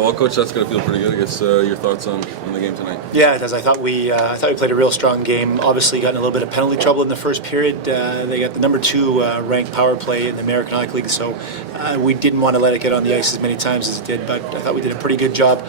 Well, Coach, that's going to feel pretty good. I guess your thoughts on the game tonight? Yeah, it does. I thought we played a real strong game. Obviously, got in a little bit of penalty trouble in the first period. They got the number 2 ranked power play in the American Hockey League, so we didn't want to let it get on the ice as many times as it did. But I thought we did a pretty good job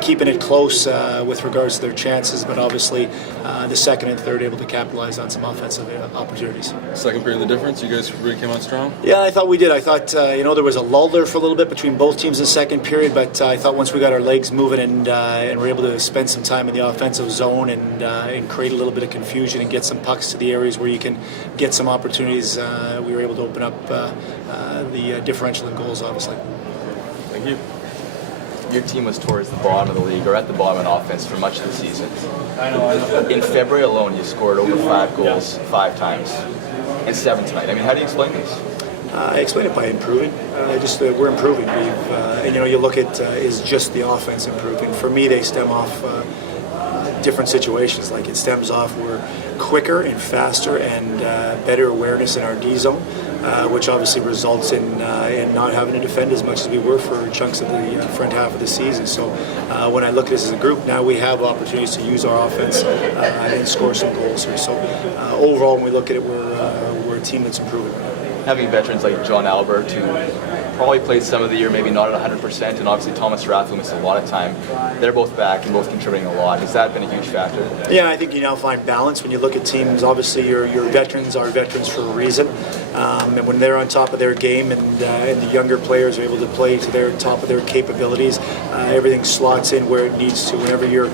keeping it close with regards to their chances. But obviously, the second and third able to capitalize on some offensive opportunities. Second period, the difference. You guys really came out strong. Yeah, I thought we did. I thought there was a lull there for a little bit between both teams in the second period, but I thought once we got our legs moving and were able to spend some time in the offensive zone and create a little bit of confusion and get some pucks to the areas where you can get some opportunities, we were able to open up the differential in goals, obviously. Thank you. Your team was towards the bottom of the league, or at the bottom in offense for much of the season. I know. In February alone, you scored over 5 goals 5 times, and 7 tonight. I mean, how do you explain this? I explain it by improving. We're improving. And you look at is just the offense improving. For me, they stem off different situations. Like it stems off we're quicker and faster and better awareness in our D zone, which obviously results in not having to defend as much as we were for chunks of the front half of the season. So when I look at this as a group, now we have opportunities to use our offense and score some goals here. So overall, when we look at it, we're a team that's improving. Having veterans like John Albert, who probably played some of the year, maybe not at 100%, and obviously Thomas Rath, who missed a lot of time, they're both back and both contributing a lot. Has that been a huge factor? Yeah, I think you now find balance when you look at teams. Obviously, your veterans are veterans for a reason, and when they're on top of their game and the younger players are able to play to their top of their capabilities, everything slots in where it needs to. Whenever your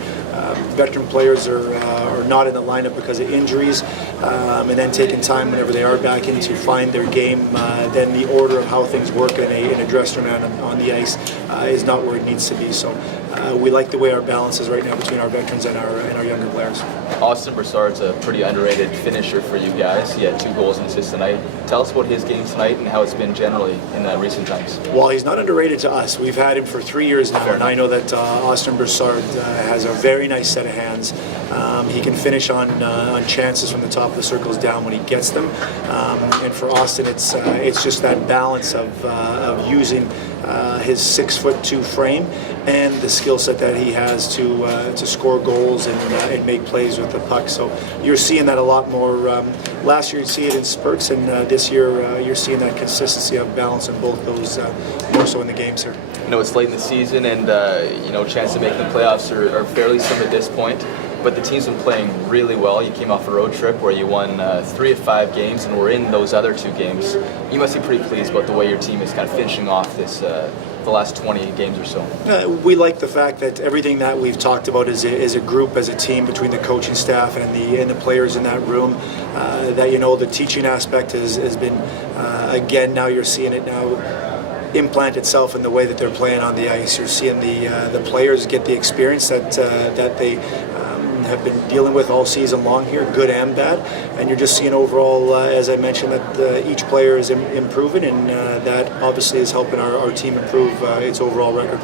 veteran players are not in the lineup because of injuries, and then taking time whenever they are back in to find their game, then the order of how things work in a dressing room and on the ice is not where it needs to be. So we like the way our balance is right now between our veterans and our younger players. Austin Broussard's a pretty underrated finisher for you guys. He had 2 goals and assists tonight. Tell us about his game tonight and how it's been generally in recent times. Well, he's not underrated to us. We've had him for 3 years now, and I know that Austin Broussard has a very nice set of hands. He can finish on chances from the top of the circles down when he gets them. And for Austin, it's just that balance of using his 6'2" frame and the skill set that he has to score goals and make plays with the puck. So you're seeing that a lot more. Last year you'd see it in spurts, and this year you're seeing that consistency of balance in both those, more so in the games here. I know it's late in the season, and chance to make the playoffs are fairly slim at this point. But the team's been playing really well. You came off a road trip where you won 3 of 5 games and were in those other 2 games. You must be pretty pleased about the way your team is kind of finishing off this the last 20 games or so. We like the fact that everything that we've talked about as a group, as a team, between the coaching staff and the players in that room, that the teaching aspect has been, again, now you're seeing it now implant itself in the way that they're playing on the ice. You're seeing the players get the experience that they have been dealing with all season long here, good and bad, and you're just seeing overall, as I mentioned, that each player is improving, and that obviously is helping our team improve its overall record.